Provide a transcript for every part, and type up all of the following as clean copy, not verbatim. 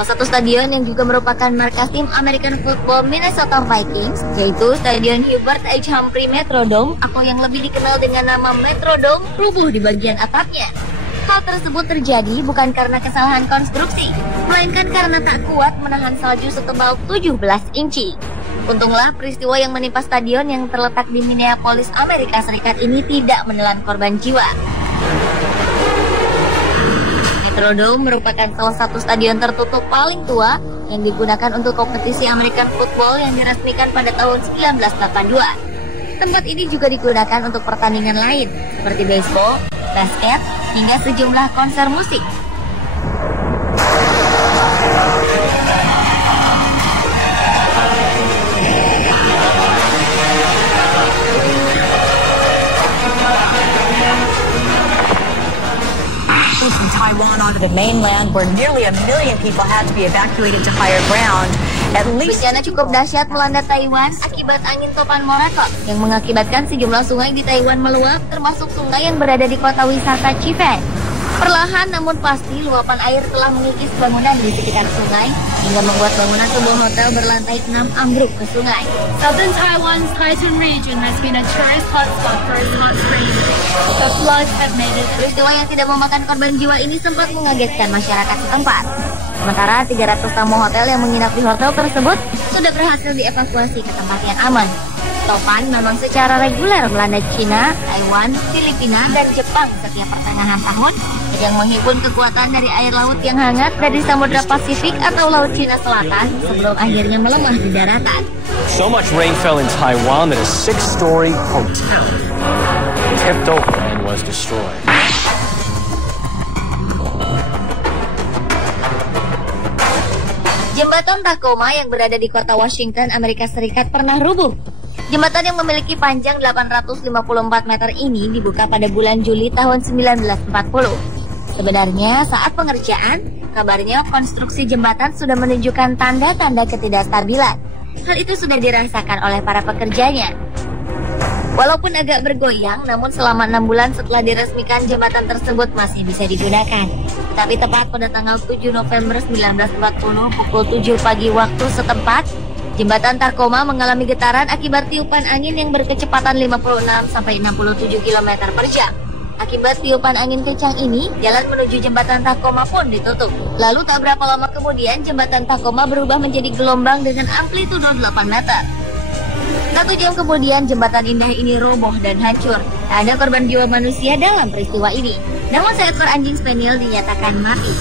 Salah satu stadion yang juga merupakan markas tim American Football Minnesota Vikings, yaitu Stadion Hubert H. Humphrey Metrodome atau yang lebih dikenal dengan nama Metrodome, rubuh di bagian atapnya. Hal tersebut terjadi bukan karena kesalahan konstruksi, melainkan karena tak kuat menahan salju setebal 17 inci. Untunglah peristiwa yang menimpa stadion yang terletak di Minneapolis, Amerika Serikat ini tidak menelan korban jiwa. Metrodome merupakan salah satu stadion tertutup paling tua yang digunakan untuk kompetisi American Football yang diresmikan pada tahun 1982. Tempat ini juga digunakan untuk pertandingan lain seperti baseball, basket, hingga sejumlah konser musik. From Taiwan onto the mainland, where nearly 1 million people had to be evacuated to higher ground. At least bencana cukup dahsyat melanda Taiwan akibat angin topan Morakot yang mengakibatkan sejumlah sungai di Taiwan meluap, termasuk sungai yang berada di kota wisata Chifeng. Perlahan namun pasti luapan air telah mengikis bangunan di sekitar sungai hingga membuat bangunan sebuah hotel berlantai 6 ambruk ke sungai. Southern Taiwan's Taichung region has been a tourist hotspot for its hot springs. The floods have made it. Peristiwa yang tidak memakan korban jiwa ini sempat mengagetkan masyarakat setempat. Sementara 300 tamu hotel yang menginap di hotel tersebut sudah berhasil dievakuasi ke tempat yang aman. Topan memang secara reguler melanda China, Taiwan, Filipina, dan Jepang setiap pertengahan tahun yang menghimpun kekuatan dari air laut yang hangat dari Samudra Pasifik atau Laut Cina Selatan sebelum akhirnya melemah di daratan. So much rain fell in Taiwan that a 6-story hotel tipped over and was destroyed. Jembatan Tacoma yang berada di kota Washington, Amerika Serikat pernah rubuh. Jembatan yang memiliki panjang 854 meter ini dibuka pada bulan Juli tahun 1940. Sebenarnya saat pengerjaan, kabarnya konstruksi jembatan sudah menunjukkan tanda-tanda ketidakstabilan. Hal itu sudah dirasakan oleh para pekerjanya. Walaupun agak bergoyang, namun selama 6 bulan setelah diresmikan jembatan tersebut masih bisa digunakan. Tapi tepat pada tanggal 7 November 1940 pukul 7 pagi waktu setempat, jembatan Tacoma mengalami getaran akibat tiupan angin yang berkecepatan 56 sampai 67 km per jam. Akibat tiupan angin kencang ini, jalan menuju jembatan Tacoma pun ditutup. Lalu tak berapa lama kemudian, jembatan Tacoma berubah menjadi gelombang dengan amplitudo 8 meter. 1 jam kemudian, jembatan indah ini roboh dan hancur. Tak ada korban jiwa manusia dalam peristiwa ini. Namun seekor anjing spaniel dinyatakan mati.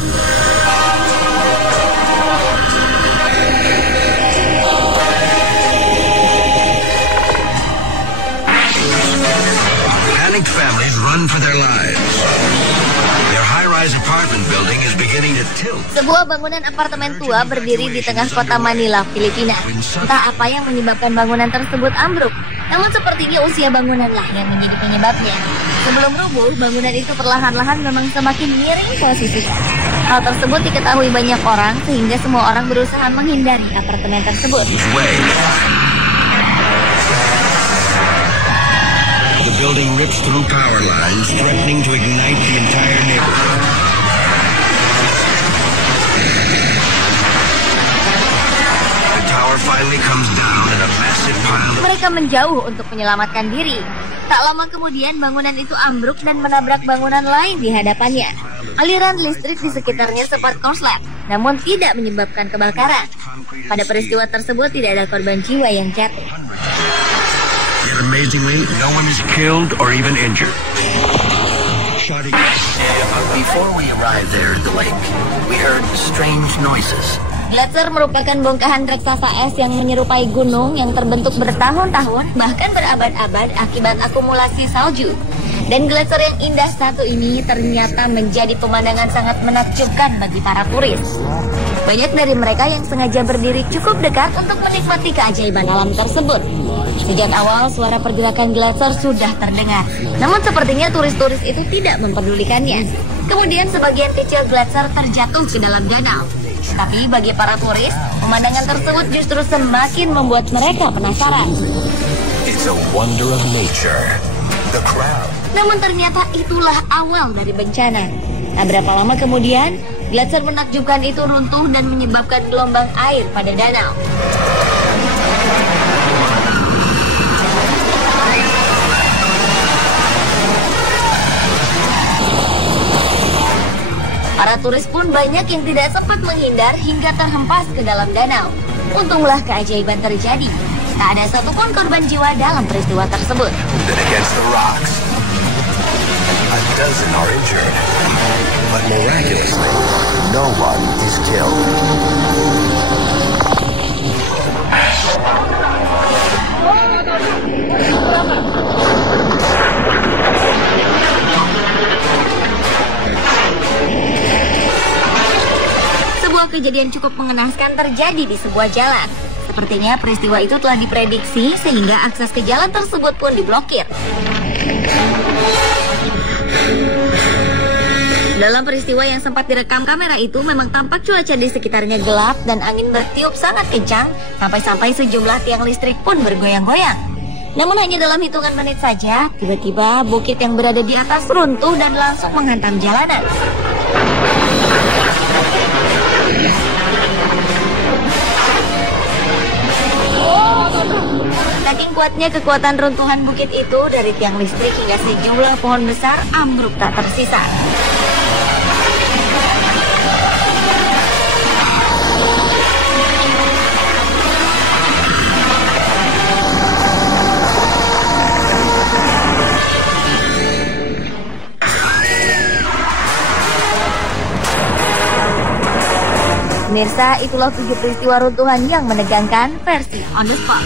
Panicked families run for their lives. Their high-rise apartment building is beginning to tilt. Sebuah bangunan apartemen tua berdiri di tengah kota Manila, Filipina. Entah apa yang menyebabkan bangunan tersebut ambruk, namun sepertinya usia bangunanlah yang menjadi penyebabnya. Sebelum rubuh, bangunan itu perlahan-lahan memang semakin miring posisinya. Hal tersebut diketahui banyak orang sehingga semua orang berusaha menghindari apartemen tersebut. The building rips through power lines, threatening to ignite the entire neighborhood. The tower finally comes down in a massive pile of... Mereka menjauh untuk menyelamatkan diri. Tak lama kemudian bangunan itu ambruk dan menabrak bangunan lain di hadapannya. Aliran listrik di sekitarnya sempat korslet, namun tidak menyebabkan kebakaran. Pada peristiwa tersebut tidak ada korban jiwa yang jatuh. Yet amazingly, no one is killed or even injured. Before we arrived there at the lake, we heard strange noises. Gletser merupakan bongkahan raksasa es yang menyerupai gunung yang terbentuk bertahun-tahun, bahkan berabad-abad akibat akumulasi salju. Dan gletser yang indah satu ini ternyata menjadi pemandangan sangat menakjubkan bagi para turis. Banyak dari mereka yang sengaja berdiri cukup dekat untuk menikmati keajaiban alam tersebut. Sejak awal suara pergerakan gletser sudah terdengar, namun sepertinya turis-turis itu tidak mempedulikannya. Kemudian sebagian kecil gletser terjatuh ke dalam danau. Tapi bagi para turis, pemandangan tersebut justru semakin membuat mereka penasaran. It's a wonder of nature. The crowd. Namun ternyata itulah awal dari bencana. Tak berapa lama kemudian, Gletser menakjubkan itu runtuh dan menyebabkan gelombang air pada danau. Para turis pun banyak yang tidak sempat menghindar hingga terhempas ke dalam danau. Untunglah keajaiban terjadi. Tak ada satupun korban jiwa dalam peristiwa tersebut. Then against the rocks, a dozen are injured. But miraculously, no one is killed. Sebuah kejadian cukup mengenaskan terjadi di sebuah jalan. Sepertinya peristiwa itu telah diprediksi sehingga akses ke jalan tersebut pun diblokir. Dalam peristiwa yang sempat direkam kamera itu memang tampak cuaca di sekitarnya gelap dan angin bertiup sangat kencang sampai-sampai sejumlah tiang listrik pun bergoyang-goyang. Namun hanya dalam hitungan menit saja, tiba-tiba bukit yang berada di atas runtuh dan langsung menghantam jalanan. Saking kuatnya kekuatan runtuhan bukit itu, dari tiang listrik hingga sejumlah pohon besar ambruk tak tersisa. Pemirsa, itulah 7 peristiwa runtuhan yang menegangkan versi On The Spot.